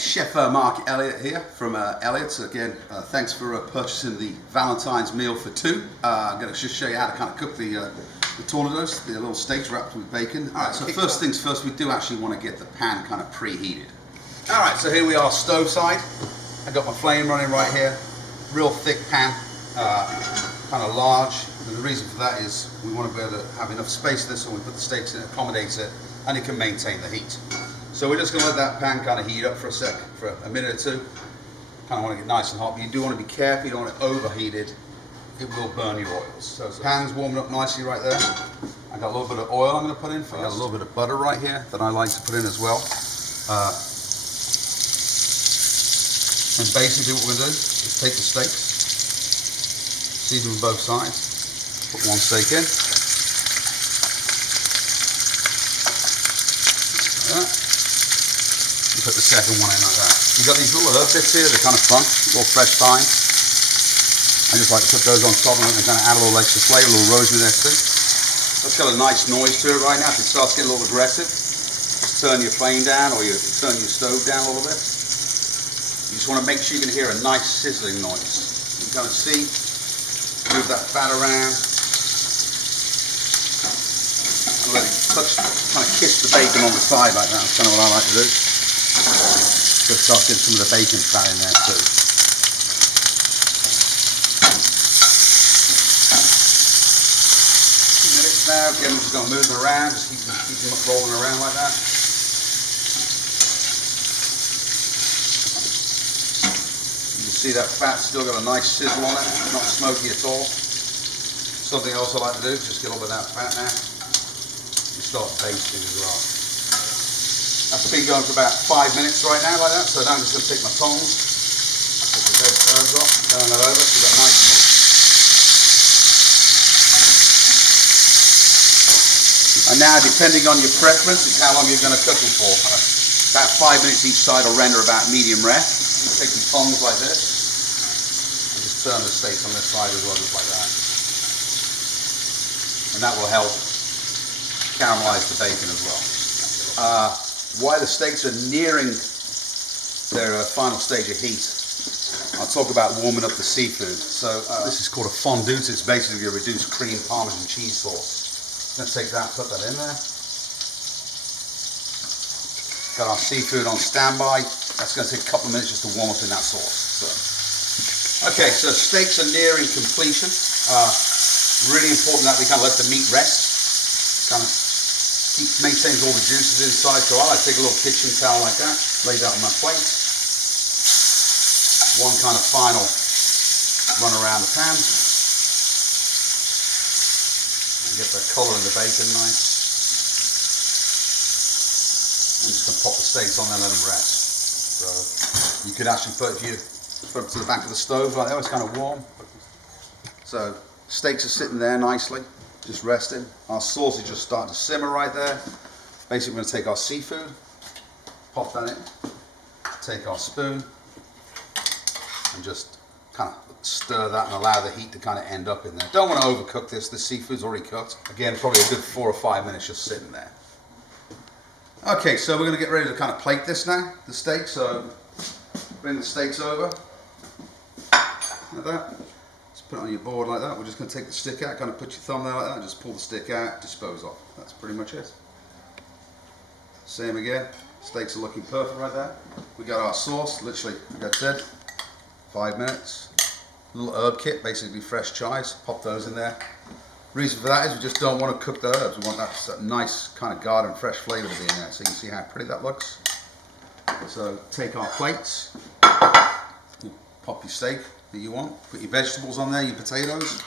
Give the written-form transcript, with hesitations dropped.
Chef Mark Elliott here from Elliott's. Again, thanks for purchasing the Valentine's meal for two. I'm going to just show you how to kind of cook the tornadoes, the little steaks wrapped with bacon. Alright, so first things first, we do actually want to get the pan kind of preheated. Alright, so here we are, stove side. I got my flame running right here. Real thick pan, kind of large. And the reason for that is we want to be able to have enough space in this so when we put the steaks in, it accommodates it, and it can maintain the heat. So we're just going to let that pan kind of heat up for a sec, for a minute or two. Kind of want to get nice and hot, but you do want to be careful, you don't want it overheated. It will burn your oils. So the pan's warming up nicely right there. I got a little bit of oil I'm going to put in first. I got a little bit of butter right here that I like to put in as well. And basically what we're going to do is take the steaks, season them both sides, put one steak in. Like that. Put the second one in like that. You've got these little herb bits here, they're kind of fun, little fresh thyme. I just like to put those on top and they kind of add a little extra flavour, a little rosemary there too. That's got a nice noise to it right now. If it starts getting a little aggressive, just turn your flame down or you turn your stove down a little bit. You just want to make sure you can hear a nice sizzling noise. You can kind of see, move that fat around. And let it touch, kind of kiss the bacon on the side like that. That's kind of what I like to do. Just start getting some of the bacon fat in there too. 2 minutes now. Again, we're just going to move them around. Just keep them rolling around like that. You can see that fat's still got a nice sizzle on it. Not smoky at all. Something else I like to do is just get a little bit of that fat now. You start basting as well. That's been going for about 5 minutes right now, like that. So now I'm just going to take my tongs, take the dead herbs off, turn that over. So you've got nice. And now, depending on your preference, is how long you're going to cook them for. About 5 minutes each side will render about medium rare. You take your tongs like this, and just turn the steaks on this side as well, just like that. And that will help caramelize the bacon as well. While the steaks are nearing their final stage of heat, I'll talk about warming up the seafood. So this is called a fondue. It's basically a reduced cream Parmesan cheese sauce. Let's take that, put that in there. Got our seafood on standby. That's going to take a couple of minutes just to warm up in that sauce. So. Okay, so steaks are nearing completion. Really important that we kind of let the meat rest. Kind of maintains all the juices inside, so I like to take a little kitchen towel like that, lay that on my plate. One kind of final run around the pan. And get that colour in the bacon nice. I'm just going to pop the steaks on there and let them rest. So you could actually put, if you put it to the back of the stove like that, it's kind of warm. So steaks are sitting there nicely. Just resting. Our sauce is just starting to simmer right there. Basically, we're going to take our seafood, pop that in, take our spoon, and just kind of stir that and allow the heat to kind of end up in there. Don't want to overcook this. The seafood's already cooked. Again, probably a good 4 or 5 minutes just sitting there. Okay, so we're going to get ready to kind of plate this now, the steak. So bring the steaks over, like that. Put it on your board like that. We're just going to take the stick out, kind of put your thumb there like that, just pull the stick out, dispose off. That's pretty much it. Same again. Steaks are looking perfect right there. We got our sauce, literally, like I said, 5 minutes. Little herb kit, basically fresh chives. Pop those in there. Reason for that is we just don't want to cook the herbs. We want that nice kind of garden fresh flavour to be in there. So you can see how pretty that looks. So take our plates. Pop your steak that you want. Put your vegetables on there, your potatoes.